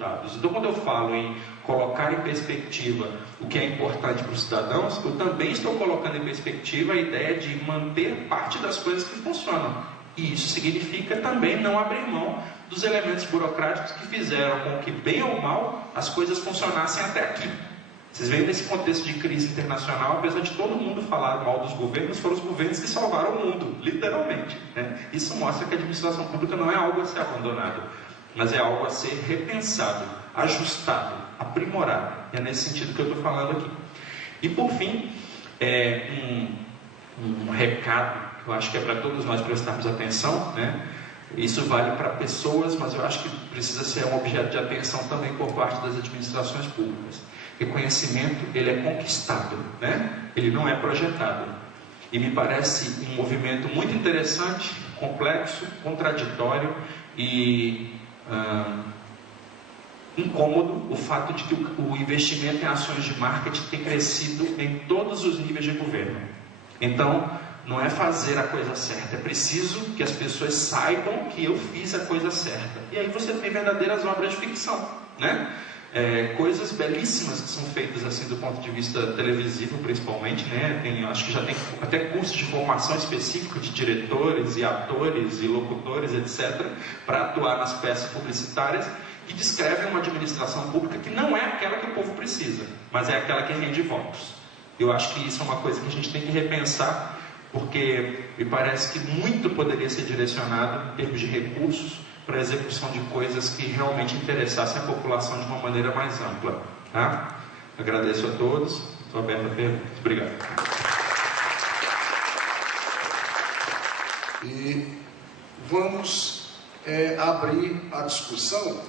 resultados. Então, quando eu falo em colocar em perspectiva o que é importante para os cidadãos, eu também estou colocando em perspectiva a ideia de manter parte das coisas que funcionam. E isso significa também não abrir mão dos elementos burocráticos que fizeram com que, bem ou mal, as coisas funcionassem até aqui. Vocês veem nesse contexto de crise internacional, apesar de todo mundo falar mal dos governos, foram os governos que salvaram o mundo, literalmente, né? Isso mostra que a administração pública não é algo a ser abandonado, mas é algo a ser repensado, ajustado, aprimorado. E é nesse sentido que eu estou falando aqui. E por fim, um recado que eu acho que é para todos nós prestarmos atenção, né? Isso vale para pessoas, mas eu acho que precisa ser um objeto de atenção também por parte das administrações públicas. O conhecimento, ele é conquistado, né? Ele não é projetado. E me parece um movimento muito interessante, complexo, contraditório e incômodo o fato de que o investimento em ações de marketing tem crescido em todos os níveis de governo. Então, não é fazer a coisa certa, é preciso que as pessoas saibam que eu fiz a coisa certa. E aí você tem verdadeiras obras de ficção, né? Coisas belíssimas que são feitas assim do ponto de vista televisivo, principalmente, né? Acho que já tem até cursos de formação específico de diretores e atores e locutores, etc., para atuar nas peças publicitárias, que descrevem uma administração pública que não é aquela que o povo precisa, mas é aquela que rende votos. Eu acho que isso é uma coisa que a gente tem que repensar, porque me parece que muito poderia ser direcionado em termos de recursos para a execução de coisas que realmente interessassem a população de uma maneira mais ampla. Tá? Agradeço a todos, estou aberto a perguntas. Obrigado. E vamos abrir a discussão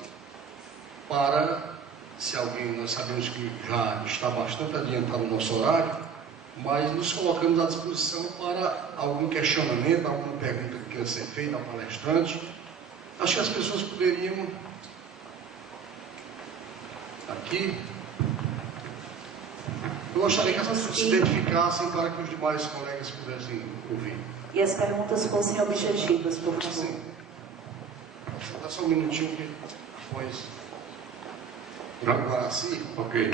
para, se alguém, nós sabemos que já está bastante adiantado o nosso horário, mas nos colocamos à disposição para algum questionamento, alguma pergunta que queira ser feita ao palestrante. Acho que as pessoas poderiam, aqui, eu gostaria que as pessoas se identificassem para que os demais colegas pudessem ouvir. E as perguntas fossem objetivas, por favor. Sim. Dá só um minutinho que depois... Guaraci? Ok.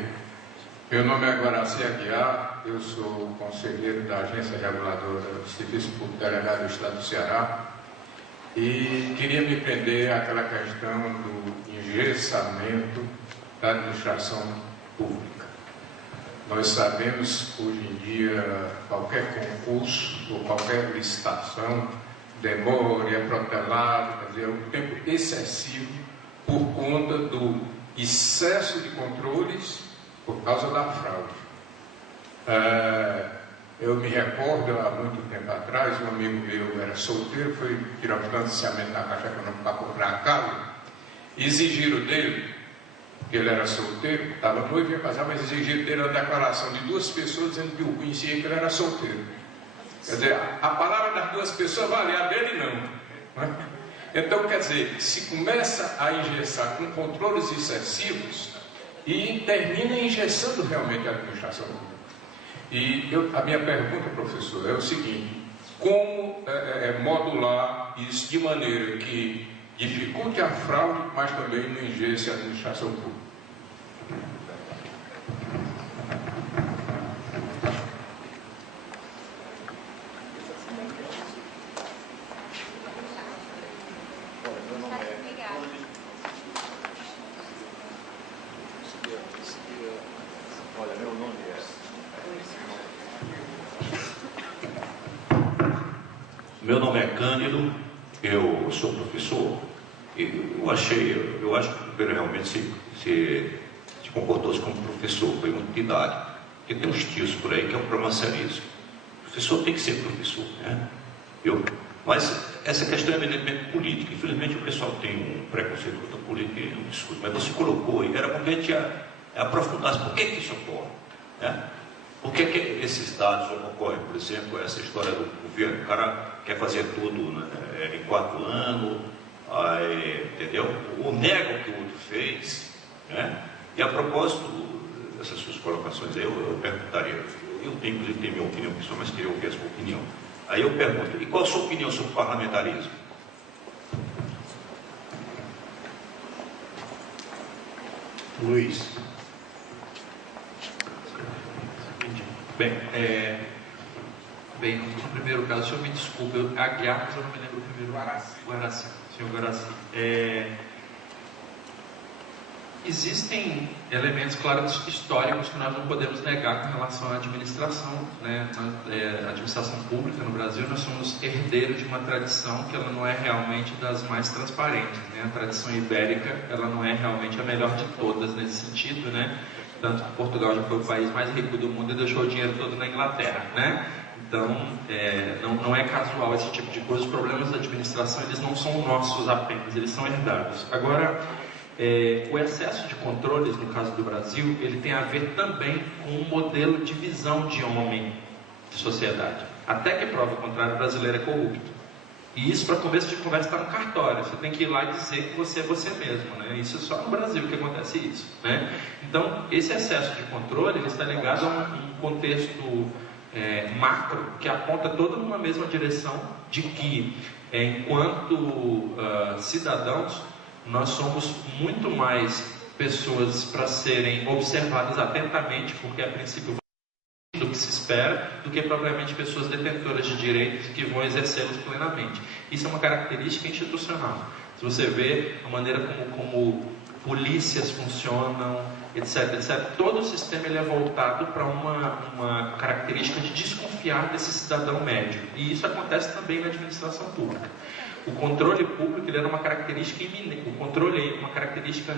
Meu nome é Guaraci Aguiar, eu sou conselheiro da Agência Reguladora do Serviço Público Delegado do Estado do Ceará e queria me prender àquela questão do engessamento da administração pública. Nós sabemos que hoje em dia qualquer concurso ou qualquer licitação demora, é protelado, quer dizer, é um tempo excessivo por conta do excesso de controles por causa da fraude. Eu me recordo, há muito tempo atrás, um amigo meu era solteiro, foi tirar um financiamento na Caixa Econômica para comprar a casa, exigiram dele, porque ele era solteiro, estava noivo e ia casar, mas exigiram dele a declaração de duas pessoas dizendo que o conhecia que ele era solteiro. Quer dizer, a palavra das duas pessoas vale, a dele não. Então, quer dizer, se começa a engessar com controles excessivos e termina engessando realmente a administração pública. E a minha pergunta, professor, é o seguinte: como modular isso de maneira que dificulte a fraude, mas também não engesse a administração pública? Meu nome é Cândido, eu sou professor. Eu acho que o Ribeiro realmente se comportou-se como professor, foi muito de idade. Porque tem uns tios por aí que é um problema seríssimo. O professor tem que ser professor, né? Mas essa questão é evidentemente política. Infelizmente o pessoal tem um preconceito contra a política e não discute. Mas você colocou, e era conveniente a gente aprofundar por que isso ocorre, né? Por que esses dados ocorrem? Por exemplo, essa história do governo, o cara quer fazer tudo, né, em 4 anos, entendeu? Ou nega o que o outro fez, né? E a propósito dessas suas colocações aí, eu perguntaria, eu tenho, inclusive, minha opinião pessoal, mas queria ouvir a sua opinião. Aí eu pergunto, e qual a sua opinião sobre o parlamentarismo? Luiz. Bem, no primeiro caso, o senhor me desculpe, Aguiar, mas eu não me lembro o primeiro. Guaraci. Senhor Guaraci. Existem elementos, claro, históricos que nós não podemos negar com relação à administração, né? A administração pública no Brasil, nós somos herdeiros de uma tradição que ela não é realmente das mais transparentes, né? A tradição ibérica, ela não é realmente a melhor de todas nesse sentido, né? Tanto que Portugal já foi o país mais rico do mundo e deixou o dinheiro todo na Inglaterra, né? Então, não é casual esse tipo de coisa. Os problemas da administração, eles não são nossos apenas, eles são herdados. Agora, o excesso de controles, no caso do Brasil, ele tem a ver também com um modelo de visão de homem, de sociedade. Até que prova o contrário, o brasileiro é corrupto. E isso, para começo de conversa, está no cartório. Você tem que ir lá e dizer que você é você mesmo, né? Isso é só no Brasil que acontece isso, né? Então, esse excesso de controle, ele está ligado a um contexto macro, que aponta toda numa mesma direção, de que, enquanto cidadãos, nós somos muito mais pessoas para serem observadas atentamente, porque a princípio do que se espera, do que propriamente pessoas detentoras de direitos que vão exercê-los plenamente. Isso é uma característica institucional. Se você vê a maneira como polícias funcionam, etc, etc, todo o sistema ele é voltado para uma característica de desconfiar desse cidadão médio. E isso acontece também na administração pública. O controle público ele era uma característica iminente. O controle é uma característica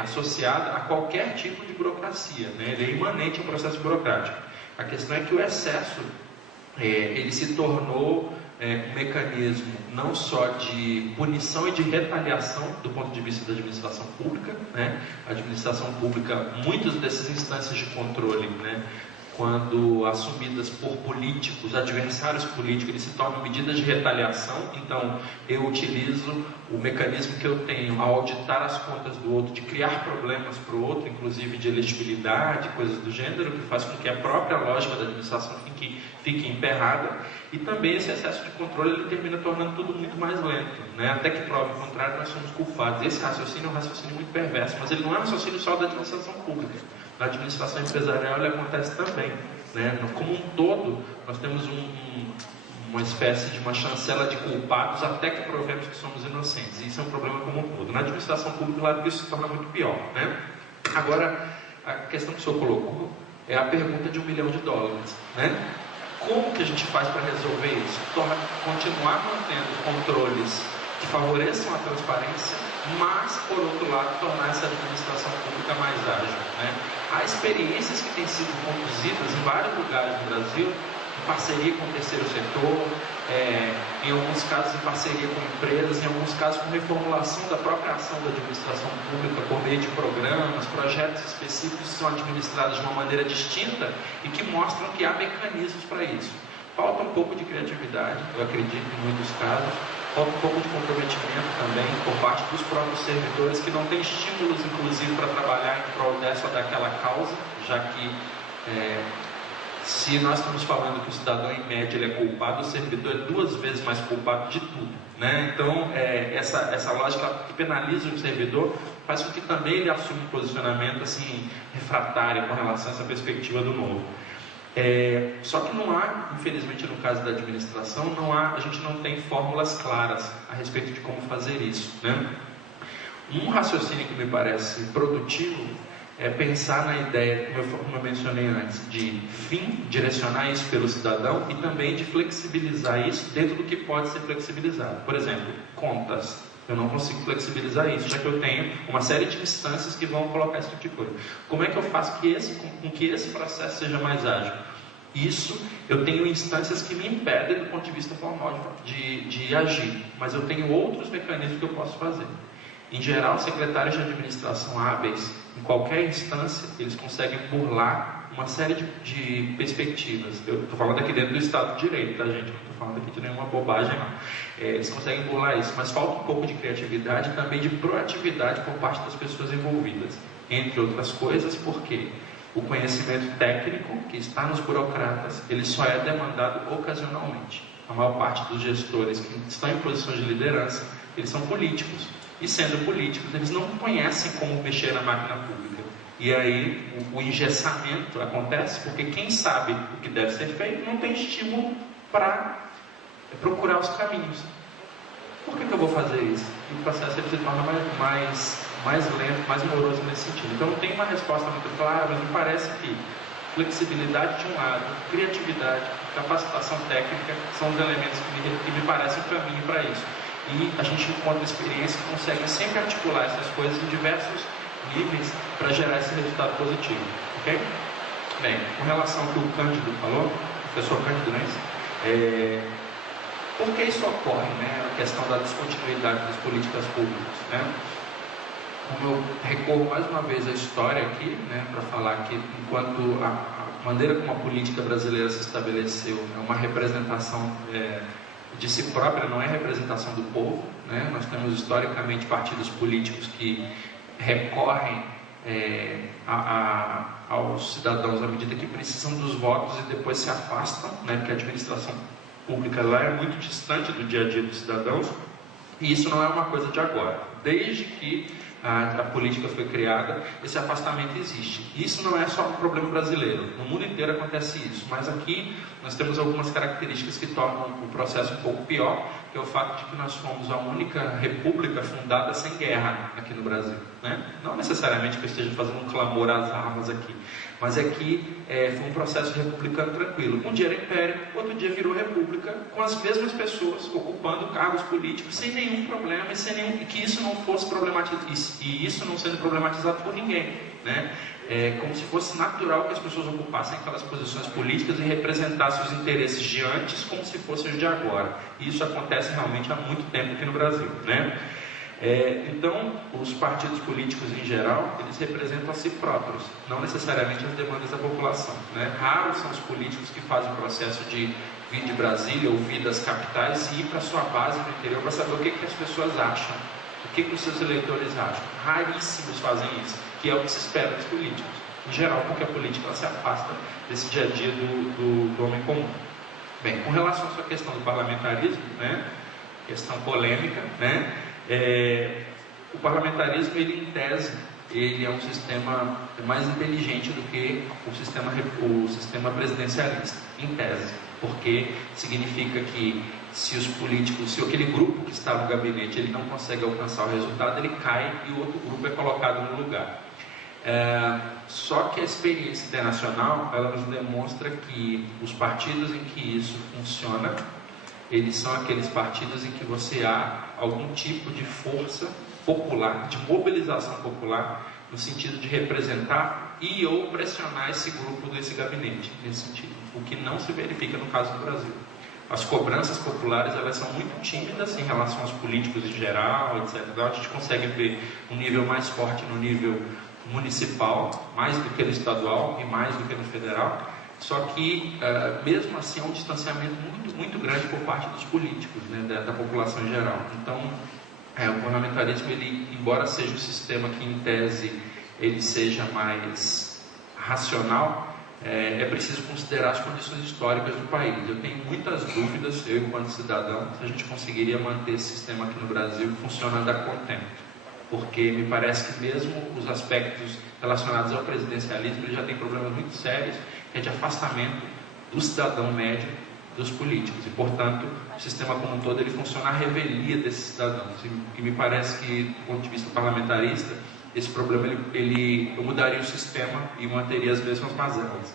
associada a qualquer tipo de burocracia, né? Ele é imanente ao processo burocrático. A questão é que o excesso ele se tornou um mecanismo não só de punição e de retaliação do ponto de vista da administração pública, né? A administração pública, muitas dessas instâncias de controle, né, quando assumidas por políticos, adversários políticos, eles se tornam medidas de retaliação. Então, eu utilizo o mecanismo que eu tenho ao auditar as contas do outro, de criar problemas para o outro, inclusive de elegibilidade, coisas do gênero, que faz com que a própria lógica da administração fique emperrada. E também esse excesso de controle ele termina tornando tudo muito mais lento, né? Até que prove o contrário, nós somos culpados. Esse raciocínio é um raciocínio muito perverso, mas ele não é um raciocínio só da administração pública. Na administração empresarial ele acontece também, né? Como um todo, nós temos uma espécie de uma chancela de culpados até que provemos que somos inocentes. E isso é um problema como um todo. Na administração pública, claro que isso se torna muito pior, né? Agora, a questão que o senhor colocou é a pergunta de $1 milhão, né? Como que a gente faz para resolver isso? Continuar mantendo controles que favoreçam a transparência, mas, por outro lado, tornar essa administração pública mais ágil, né? Há experiências que têm sido conduzidas em vários lugares do Brasil, em parceria com o terceiro setor, em alguns casos em parceria com empresas, em alguns casos com reformulação da própria ação da administração pública por meio de programas, projetos específicos que são administrados de uma maneira distinta e que mostram que há mecanismos para isso. Falta um pouco de criatividade, eu acredito, em muitos casos. Falta um pouco de comprometimento também por parte dos próprios servidores, que não têm estímulos, inclusive, para trabalhar em prol dessa ou daquela causa, já que se nós estamos falando que o cidadão, em média, ele é culpado, o servidor é 2 vezes mais culpado de tudo, né? Então, essa lógica que penaliza o servidor faz com que também ele assuma um posicionamento assim, refratário com relação a essa perspectiva do novo. Só que não há, infelizmente no caso da administração, a gente não tem fórmulas claras a respeito de como fazer isso, né? Um raciocínio que me parece produtivo é pensar na ideia, como eu mencionei antes, de direcionar isso pelo cidadão e também de flexibilizar isso dentro do que pode ser flexibilizado. Por exemplo, contas. Eu não consigo flexibilizar isso, já que eu tenho uma série de instâncias que vão colocar esse tipo de coisa. Como é que eu faço com que esse processo seja mais ágil? Isso, eu tenho instâncias que me impedem do ponto de vista formal de agir, mas eu tenho outros mecanismos que eu posso fazer. Em geral, secretários de administração hábeis, em qualquer instância, eles conseguem burlar uma série de perspectivas. Eu estou falando aqui dentro do Estado de Direito, tá, gente? Não estou falando aqui de nenhuma bobagem, não. Eles conseguem burlar isso, mas falta um pouco de criatividade e também de proatividade por parte das pessoas envolvidas. Entre outras coisas, porque o conhecimento técnico que está nos burocratas, ele só é demandado ocasionalmente. A maior parte dos gestores que estão em posições de liderança, eles são políticos. e sendo políticos, eles não conhecem como mexer na máquina pública. E aí o engessamento acontece porque quem sabe o que deve ser feito não tem estímulo para procurar os caminhos. Por que eu vou fazer isso? E o processo ele se torna mais lento, mais moroso nesse sentido. Então não tem uma resposta muito clara, mas me parece que flexibilidade de um lado, criatividade, capacitação técnica são os elementos que me parecem um caminho para isso. E a gente, enquanto experiência, consegue sempre articular essas coisas em diversos níveis para gerar esse resultado positivo. Ok? Bem, com relação ao que o Cândido falou, o professor Cândido, né? Por que isso ocorre, né? A questão da descontinuidade das políticas públicas, né? Como eu recorro mais uma vez à história aqui, né, para falar que enquanto a maneira como a política brasileira se estabeleceu é uma representação de si própria, não é representação do povo, né? Nós temos historicamente partidos políticos que recorrem aos cidadãos à medida que precisam dos votos e depois se afastam, né? Porque a administração pública lá é muito distante do dia a dia dos cidadãos, e isso não é uma coisa de agora. Desde que a política foi criada, esse afastamento existe. Isso não é só um problema brasileiro, no mundo inteiro acontece isso, mas aqui nós temos algumas características que tornam o processo um pouco pior, que é o fato de que nós fomos a única república fundada sem guerra aqui no Brasil, né? Não necessariamente que eu esteja fazendo um clamor às armas aqui, mas é que foi um processo republicano tranquilo. Um dia era império, outro dia virou república, com as mesmas pessoas ocupando cargos políticos sem nenhum problema e que isso não fosse problematizado, e isso não sendo problematizado por ninguém, né? Como se fosse natural que as pessoas ocupassem aquelas posições políticas e representassem os interesses de antes como se fossem os de agora. E isso acontece realmente há muito tempo aqui no Brasil, né? Então, os partidos políticos em geral, eles representam a si próprios, não necessariamente as demandas da população, né? Raros são os políticos que fazem o processo de vir de Brasília ou vir das capitais e ir para sua base no interior para saber o que as pessoas acham, o que os seus eleitores acham. Raríssimos fazem isso, que é o que se espera dos políticos, em geral, porque a política ela se afasta desse dia a dia do homem comum. Bem, com relação à sua questão do parlamentarismo, né? Questão polêmica, né? O parlamentarismo, ele em tese, ele é um sistema mais inteligente do que o sistema presidencialista, em tese, porque significa que se aquele grupo que está no gabinete ele não consegue alcançar o resultado, ele cai e o outro grupo é colocado no lugar. Só que a experiência internacional, ela nos demonstra que os partidos em que isso funciona, eles são aqueles partidos em que você há algum tipo de força popular, de mobilização popular, no sentido de representar e ou pressionar esse grupo desse gabinete, nesse sentido, o que não se verifica no caso do Brasil. As cobranças populares, elas são muito tímidas em relação aos políticos em geral, etc. Então, a gente consegue ver um nível mais forte no nível municipal, mais do que no estadual e mais do que no federal. Só que, mesmo assim, há um distanciamento muito, muito grande por parte dos políticos, né, da população em geral. Então, o parlamentarismo, ele, embora seja um sistema que, em tese, ele seja mais racional, é preciso considerar as condições históricas do país. Eu tenho muitas dúvidas, eu, enquanto cidadão, se a gente conseguiria manter esse sistema aqui no Brasil funcionando a contento. Porque me parece que mesmo os aspectos relacionados ao presidencialismo, ele já tem problemas muito sérios, que é de afastamento do cidadão médio dos políticos. E, portanto, o sistema como um todo, ele funciona à revelia desses cidadãos. E me parece que, do ponto de vista parlamentarista, esse problema, eu mudaria o sistema e manteria as mesmas mazelas.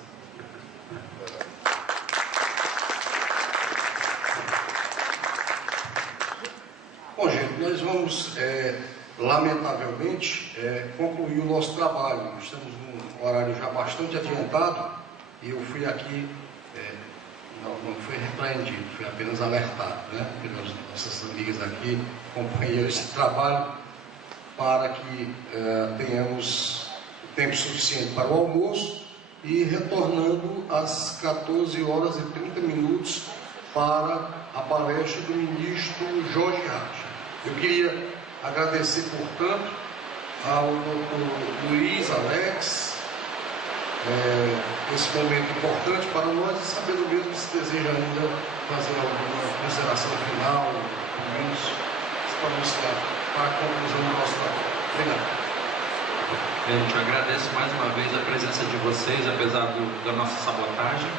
Bom, gente, nós vamos, lamentavelmente, concluir o nosso trabalho. Nós estamos num horário já bastante adiantado e eu fui aqui, não fui repreendido, fui apenas alertado, né, pelas nossas amigas aqui, companheiros de trabalho, para que tenhamos tempo suficiente para o almoço e retornando às 14 horas e 30 minutos para a palestra do ministro Jorge Racha. Eu queria agradecer, portanto, ao Dr. Luiz Alex, esse momento importante para nós e sabendo mesmo se deseja ainda fazer alguma consideração final, pelo menos se pronunciar. para a conclusão do nosso trabalho. Obrigado. Gente, eu agradeço mais uma vez a presença de vocês, apesar da nossa sabotagem,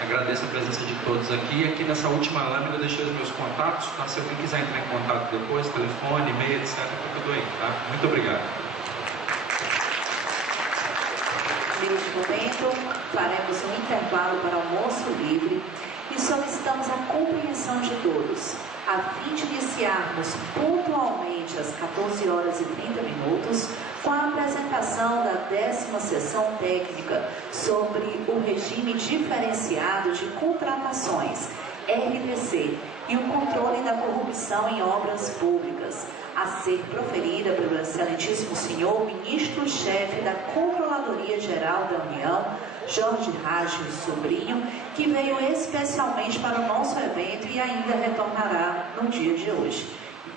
agradeço a presença de todos aqui. Aqui nessa última lâmina eu deixei os meus contatos, tá? Se alguém quiser entrar em contato depois, telefone, e-mail, etc, tá tudo aí, tá? Muito obrigado. Neste momento, faremos um intervalo para almoço livre e solicitamos a compreensão de todos, a fim de iniciarmos pontualmente às 14 horas e 30 minutos com a apresentação da 10ª sessão técnica sobre o regime diferenciado de contratações, RDC, e o controle da corrupção em obras públicas, a ser proferida pelo excelentíssimo senhor ministro-chefe da Controladoria Geral da União, Jorge Rágio Sobrinho, que veio especialmente para o nosso evento e ainda retornará no dia de hoje.